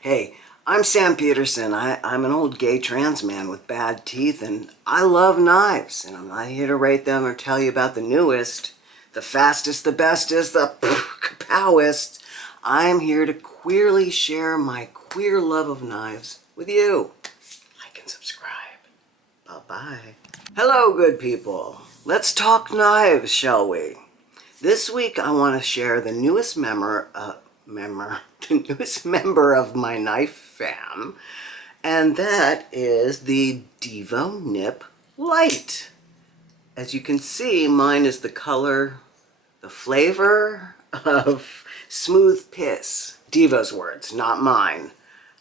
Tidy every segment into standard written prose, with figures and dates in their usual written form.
Hey, I'm Sam Peterson. I'm an old gay trans man with bad teeth, and I love knives. And I'm not here to rate them or tell you about the newest, the fastest, the bestest, the kapowest. I'm here to queerly share my queer love of knives with you. Like and subscribe. Bye-bye. Hello, good people. Let's talk knives, shall we? This week I want to share the newest member of my knife fam, and that is the Divo Nip Lite. As you can see, mine is the color, the flavor of smooth piss. Divo's words, not mine.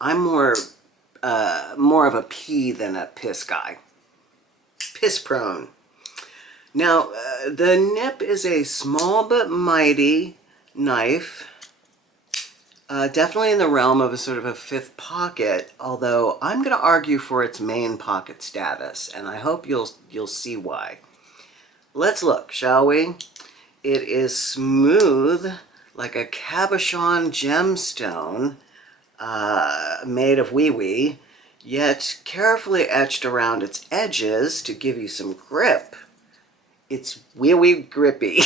I'm more of a pee than a piss guy. Piss prone. Now, the Nip is a small but mighty knife. Definitely in the realm of a sort of a fifth pocket, although I'm going to argue for its main pocket status, and I hope you'll see why. Let's look, shall we? It is smooth like a cabochon gemstone made of wee-wee, yet carefully etched around its edges to give you some grip. It's wee-wee grippy.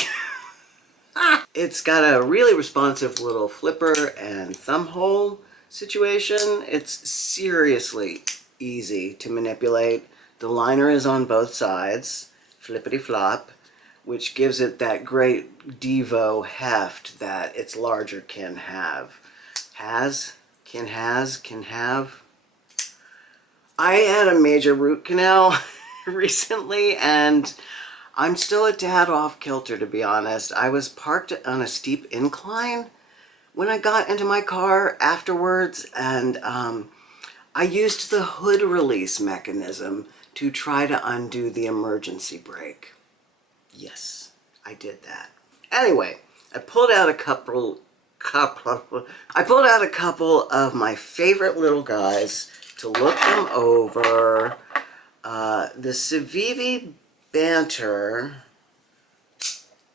It's got a really responsive little flipper and thumb hole situation. It's seriously easy to manipulate. The liner is on both sides, flippity flop, which gives it that great Divo heft that its larger can have. Can have. I had a major root canal recently, and I'm still a tad off kilter, to be honest. I was parked on a steep incline when I got into my car afterwards, and I used the hood release mechanism to try to undo the emergency brake. Yes, I did that. Anyway, I pulled out a couple of my favorite little guys to look them over. The Civivi Banter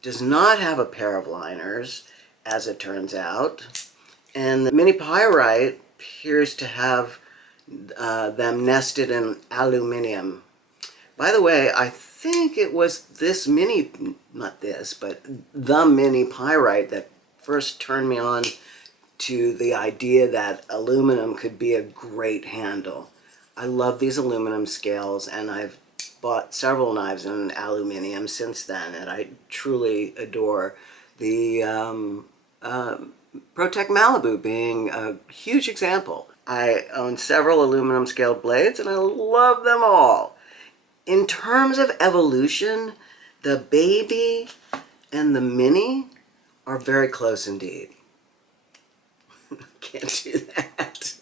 does not have a pair of liners, as it turns out, and the mini Pyrite appears to have them nested in aluminum. By the way, I think it was this mini, not this, but the mini Pyrite that first turned me on to the idea that aluminum could be a great handle. I love these aluminum scales, and I've bought several knives in aluminum since then, and I truly adore the Protech Malibu being a huge example. I own several aluminum scaled blades, and I love them all. In terms of evolution, the baby and the mini are very close indeed. Can't do that.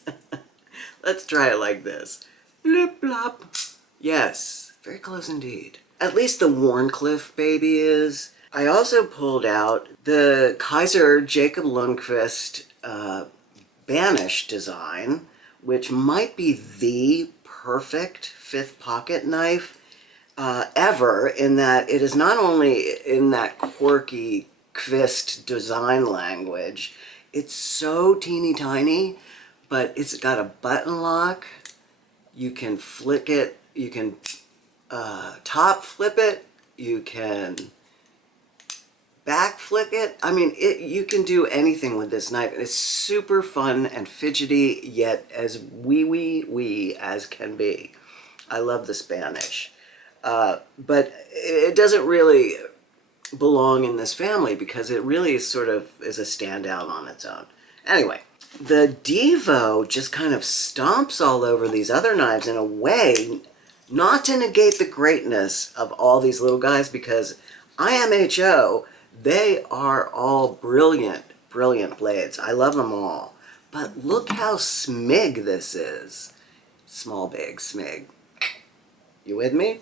Let's try it like this. Blip blop. Yes, very close indeed. At least the Warncliffe baby is. I also pulled out the Kizer Jacob Lundquist Banish design, which might be the perfect fifth pocket knife ever, in that it is not only in that quirky Quist design language, it's so teeny tiny, but it's got a button lock. You can flick it, you can top flip it, you can back flick it. I mean, you can do anything with this knife. It's super fun and fidgety, yet as wee as can be. I love the Spanish. But it doesn't really belong in this family because it really sort of is a standout on its own. Anyway, the Divo just kind of stomps all over these other knives in a way not to negate the greatness of all these little guys, because IMHO, they are all brilliant blades. I love them all. But look how smig this is. Small, big, smig. You with me?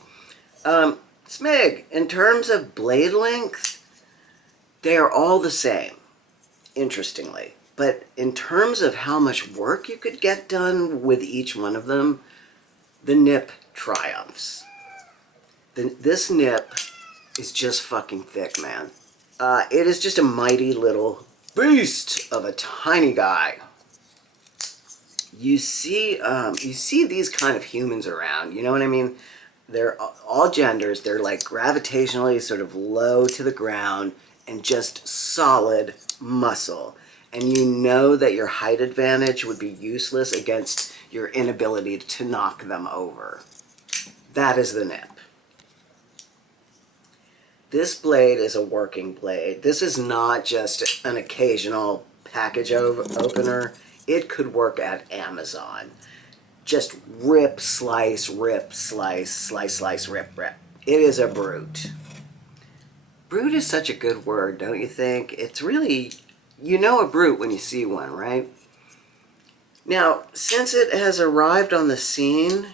Smig, in terms of blade length, they are all the same, interestingly. But in terms of how much work you could get done with each one of them, the Nip triumphs. This Nip is just fucking thick, man. It is just a mighty little beast of a tiny guy. you see these kind of humans around. You know what I mean? They're all genders. They're like gravitationally sort of low to the ground and just solid muscle. And you know that your height advantage would be useless against your inability to knock them over. That is the Nip. This blade is a working blade. This is not just an occasional package opener. It could work at Amazon. Just rip, slice, slice, rip. It is a brute. Brute is such a good word, don't you think? It's really, you know a brute when you see one, right? Now, since it has arrived on the scene,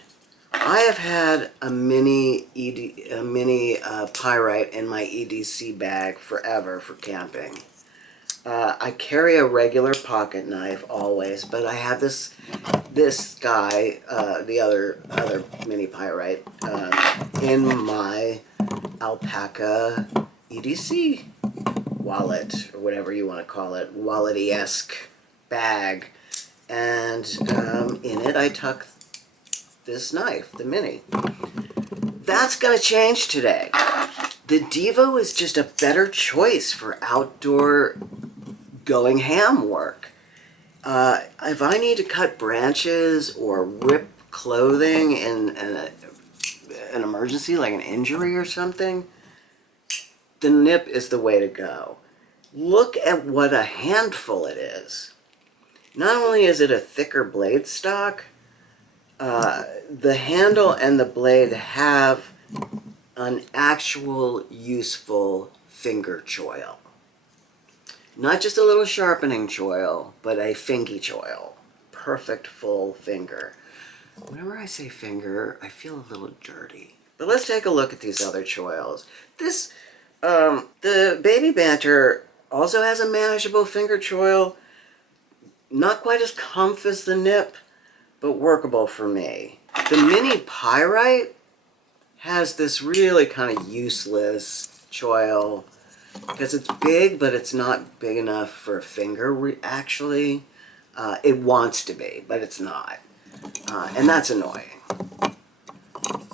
I have had a mini Pyrite in my EDC bag forever for camping. I carry a regular pocket knife always, but I have this guy, the other mini Pyrite, in my alpaca EDC wallet, or whatever you want to call it, wallet-esque bag. And in it I tuck this knife, the mini. That's going to change today. The Divo is just a better choice for outdoor going ham work. If I need to cut branches or rip clothing in an emergency, like an injury or something, the Nip is the way to go. Look at what a handful it is. Not only is it a thicker blade stock, the handle and the blade have an actual useful finger choil. Not just a little sharpening choil, but a fingy choil. Perfect full finger. Whenever I say finger, I feel a little dirty. But let's take a look at these other choils. This, the Baby Banter also has a manageable finger choil. Not quite as comf as the Nip, but workable for me. The mini Pyrite has this really kind of useless choil because it's big, but it's not big enough for a finger, actually. It wants to be, but it's not. And that's annoying.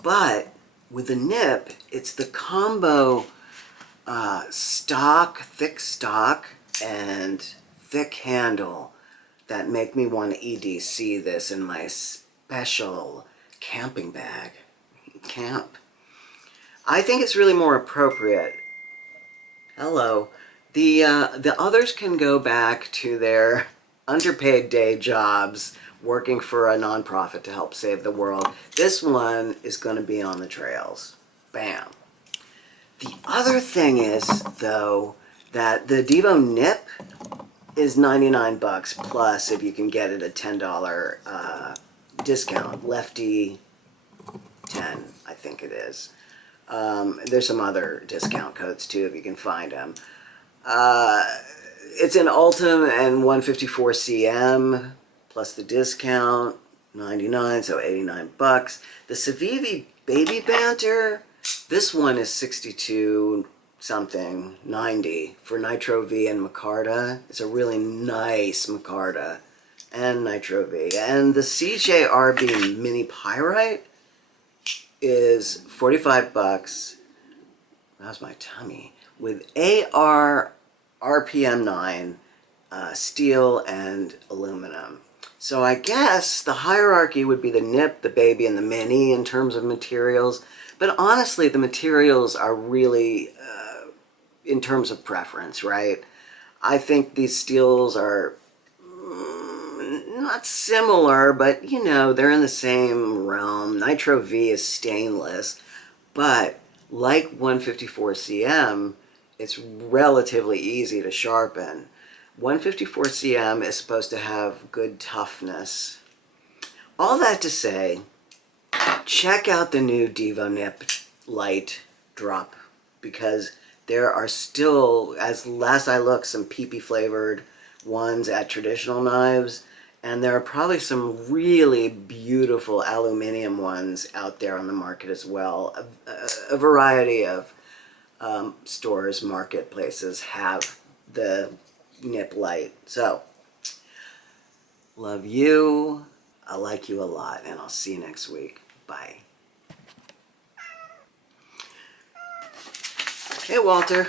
But with the Nip, it's the combo thick stock, and thick handle that make me want to EDC this in my special camping bag. Camp. I think it's really more appropriate. Hello. The others can go back to their underpaid day jobs working for a nonprofit to help save the world. This one is going to be on the trails. Bam. The other thing is, though, that the Divo Nip is 99 bucks plus if you can get it a $10 discount. Lefty 10, I think it is. There's some other discount codes too if you can find them. It's an Ultem and 154 cm plus the discount, 99, so 89 bucks. The Civivi Baby Banter, this one is 62 something, 90 for Nitro V and Micarta. It's a really nice Micarta and Nitro V. And the CJRB Mini Pyrite is 45 bucks. That's my tummy. With AR RPM 9, steel and aluminum. So I guess the hierarchy would be the Nip, the Baby, and the Mini in terms of materials. But honestly, the materials are really in terms of preference, right? I think these steels are not similar, but you know, they're in the same realm. Nitro V is stainless, but like 154 cm, it's relatively easy to sharpen. 154 cm is supposed to have good toughness. All that to say, check out the new Divo Nip Lite drop, because there are still, as last I looked, some pee-pee flavored ones at traditional knives, and there are probably some really beautiful aluminum ones out there on the market as well. A variety of stores, marketplaces have the Nip Lite. So, love you. I like you a lot, and I'll see you next week. Bye. Hey, Walter.